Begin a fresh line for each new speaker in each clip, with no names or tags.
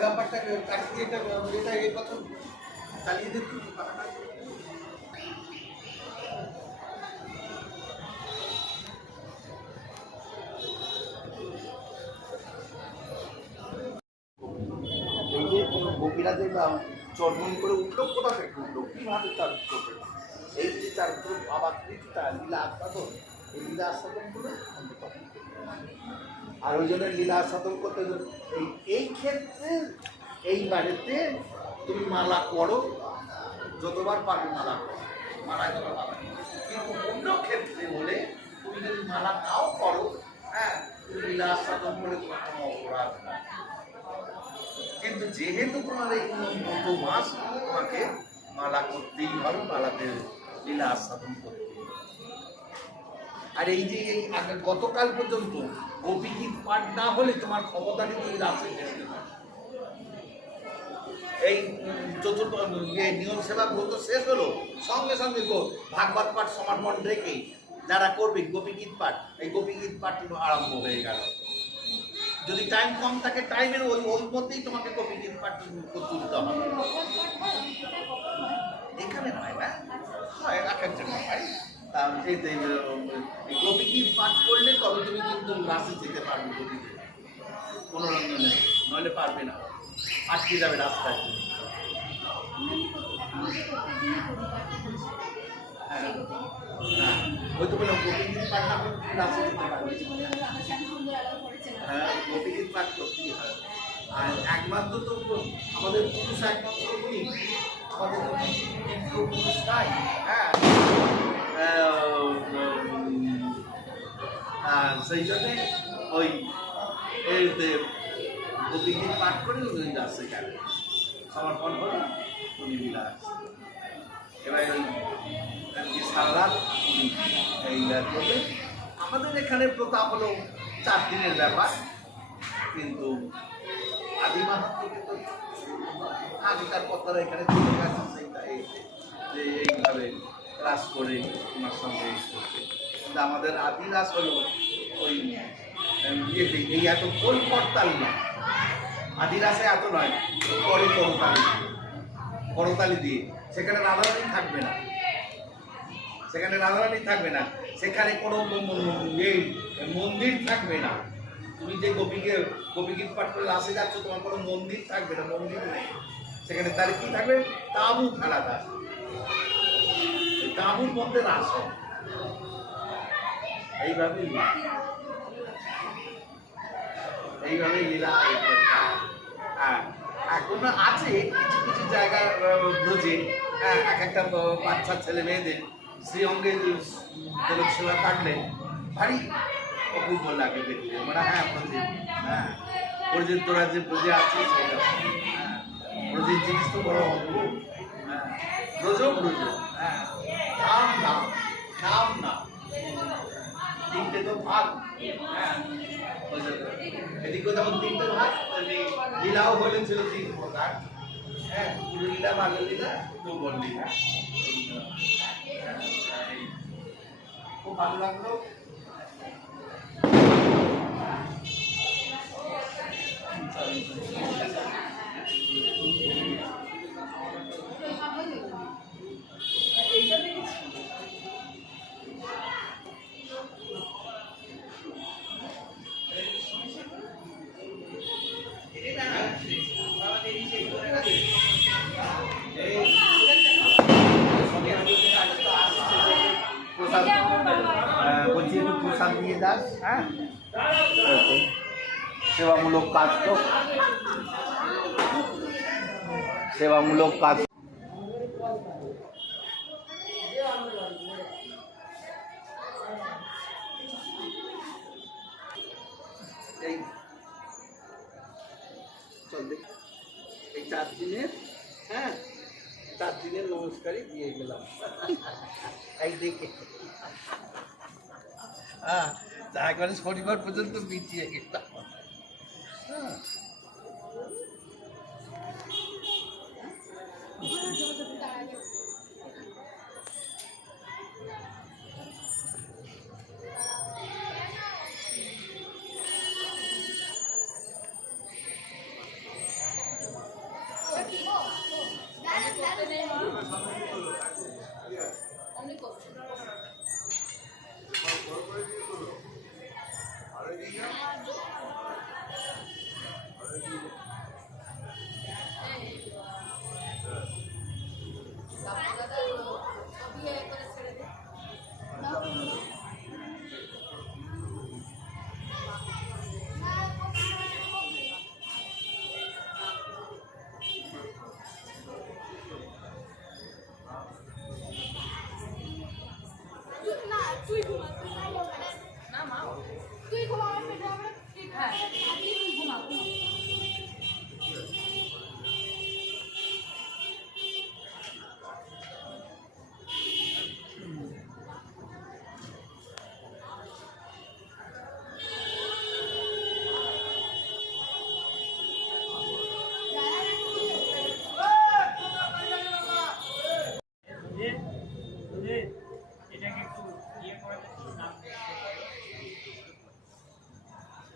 ব্যাপারটা কাটি দিয়ে এটা এটা এই কথা চালিয়ে দিতে যে চর্মন করে উঠল, কোথা থেকে উঠল? কীভাবে তার করবে এই যে তার ভাবাকৃতিটা লীলা আস্বাদন, এই লীলা আস্বাদন করে আর ওই জন্য লীলা আস্বাদন করতে এই এই ক্ষেত্রে, এই বাড়িতে তুমি মালা করো যতবার পারবে মালা করো মালা যতবার পাবে কিন্তু অন্য ক্ষেত্রে হলে তুমি যদি মালা নাও করো হ্যাঁ তুমি লীলা আস্বাদন করে তোমার কোনো অপরাধ না কিন্তু যেহেতু তোমার এই মত মাস, তোমাকে মালা করতেই হবে মালাতে লীলা আস্বাদন করতে। আর এই যে গতকাল পর্যন্ত পাঠ না হলে তোমার রাখতে পারবে না। এই চতুর্থ ইয়ে নিয়ম সেবা ব্রত শেষ হলো, সঙ্গে সঙ্গে গো ভাগবত পাঠ সমর্পণ রেখে যারা করবে গোপী গীত পাঠ, এই গোপী গীত পাঠ আরম্ভ হয়ে গেল যদি টাইম কম থাকে টাইমের ওই ওই মধ্যেই তোমাকে গীত পাঠ তুলতে হবে। এখানে নয় না হয় হয় তা এই যে, উম, এই পাঠ করলে তবে তুমি কিন্তু রাশি যেতে পারবে কোনো রঞ্জনে নইলে পারবে না। আটকে যাবে রাস্তায়। ওই তো বললাম গোপী পাঠ না রাশি যেতে পারবে। হ্যাঁ গীত পাঠ করতেই হয়। আর একমাত্র তো আমাদের পুরুষ একমাত্র উনি পুরুষ নাই হ্যাঁ? সেই জন্যে ওই গোপী পাঠ করে উনি যাচ্ছে কেন সমর্পণ করে উনি বিলাস। এবার ওই সারা রাত উনি এই আমাদের এখানে প্রতাপ হলো চার দিনের ব্যাপার, কিন্তু আদি মাহাত্মকে তো আগেকার কথারা এখানে চলে গেছে যে এইভাবে রাস করে ওনার সঙ্গে কিন্তু আমাদের আদি রাস হলো ওই ইয়েতে এই এত কোল করতাল না। আদি রাসে এত নয়, পরে করতালি। করতালি দিয়ে। সেখানে রাধারানী থাকবে না। সেখানে রাধারানী থাকবে না। সেখানে কোনো এই মন্দির থাকবে না। তুমি যে গোপীকে গোপী গীত পাঠ করে রাসে যাচ্ছ, তোমার কোনো মন্দির থাকবে না, মন্দির নেই। সেখানে তাহলে কি থাকবে? তাঁবু থাকবে এই তাঁবুর মধ্যে রাস হয়। এইভাবেই এইভাবেই লীলা হয়। এখন আছে কিছু কিছু জায়গা ব্রজে হ্যাঁ এক একটা বাচ্চা, ছেলে, মেয়েদের। শ্রীঅঙ্গে গোলক সেবা কাটলে ভারী। অপূর্ব লাগে দেখতে মানে হ্যাঁ ব্রজে হ্যাঁ ব্রজের তোরা যে ব্রজে আছিস সেটা হ্যাঁ ব্রজের জিনিস তো বড় অপূর্ব হ্যাঁ ব্রজ ব্রজ হ্যাঁ নাম নাম নাম নাম তিনটে তো ভাগ হ্যাঁ? এদিকে যেমন তিনটে ভাগ লীলাও বলেছিল তিন প্রকার হ্যাঁ গুরু লীলা বাল্য লীলা যৌবন লীলা খুব ভালো লাগল এই প্রসাদ দিয়ে যাস হ্যাঁ এই তো, সেবামূলক কাজ তো সেবামূলক কাজ এই চল দেখ এই চার দিনের হ্যাঁ চার দিনের নমস্কারই দিয়ে গেলাম এই দেখে হ্যাঁ তা একবারে শনিবার পর্যন্ত মিটিয়ে গেলাম। হ্যাঁ।
তুই ঘুমা। তুই না মা। তুই ঘুমা আমার পেটে আমরা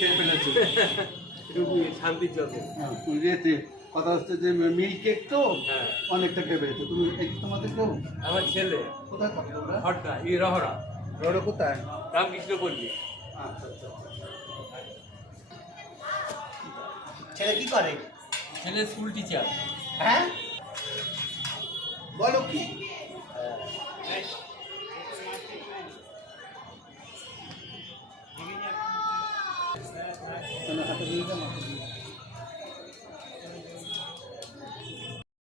খেয়ে ফেলেছে।
জন্য।
হ্যাঁ, কথা হচ্ছে যে মিল কেক তো
হ্যাঁ।
অনেকটা খেয়ে ফেলেছে। তুমি তোমাদের কেউ?
আমার ছেলে।
কোথায় থাকো তোমরা
হটকা ই রহরা।
রোডে কোথায়?
রামকৃষ্ণ পল্লী
আচ্ছা আচ্ছা আচ্ছা। ছেলে কি করে?
ছেলে স্কুল টিচার
হ্যাঁ? বলো কি?